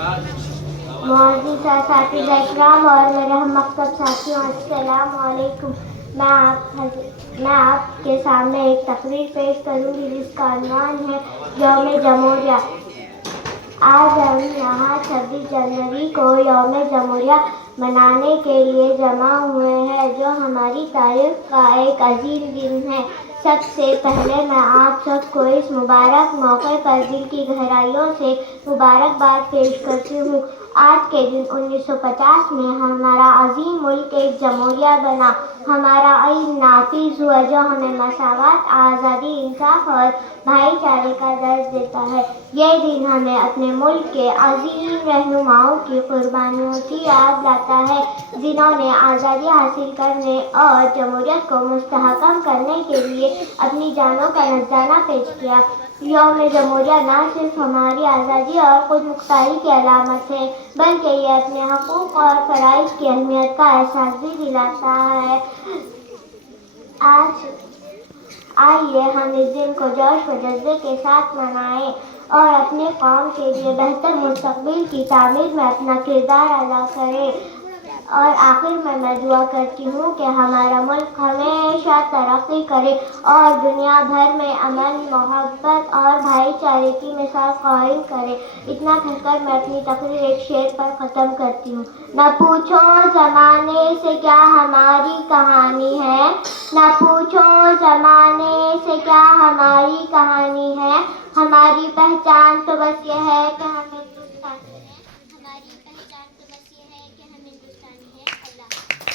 معزز اساتذہ اکرام اور میرے ہم مکتب ساتھیوں، السلام علیکم۔ میں آپ کے سامنے ایک تقریر پیش کروں گی جس کا عنوان ہے یوم جمہوریہ۔ آج ہم یہاں 26 جنوری کو یوم جمہوریہ منانے کے لیے جمع ہوئے ہیں، جو ہماری تاریخ کا ایک عظیم دن ہے۔ سب سے پہلے میں آپ سب کو اس مبارک موقع پر دل کی گہرائیوں سے مبارکباد پیش کرتی ہوں۔ آج کے دن 1950 میں ہمارا عظیم ملک ایک جمہوریہ بنا، ہمارا علم نافذ ہوا جو ہمیں مساوات، آزادی، انصاف اور بھائی چارے کا درس دیتا ہے۔ یہ دن ہمیں اپنے ملک کے عظیم رہنماؤں کی قربانیوں کی یاد لاتا ہے، جنہوں نے آزادی حاصل کرنے اور جمہوریت کو مستحکم کرنے کے لیے اپنی جانوں کا نذرانہ پیش کیا۔ یوم جمہوریہ نہ صرف ہماری آزادی اور خود مختاری کی علامت ہے، بلکہ یہ اپنے حقوق اور فرائض کی اہمیت کا احساس بھی دلاتا ہے۔ آئیے ہم اس دن کو جوش و جذبے کے ساتھ منائیں اور اپنی قوم کے لیے بہتر مستقبل کی تعمیر میں اپنا کردار ادا کریں۔ اور آخر میں دعا کرتی ہوں کہ ہمارا ملک ہمیشہ ترقی کرے اور دنیا بھر میں امن، محبت اور بھائی چارے کی مثال قائم کرے۔ اتنا کہہ کر میں اپنی تقریر ایک شعر پر ختم کرتی ہوں۔ نہ پوچھو زمانے سے کیا ہماری کہانی ہے، نہ پوچھو زمانے سے کیا ہماری کہانی ہے، ہماری پہچان تو بس یہ ہے کہ ہمیں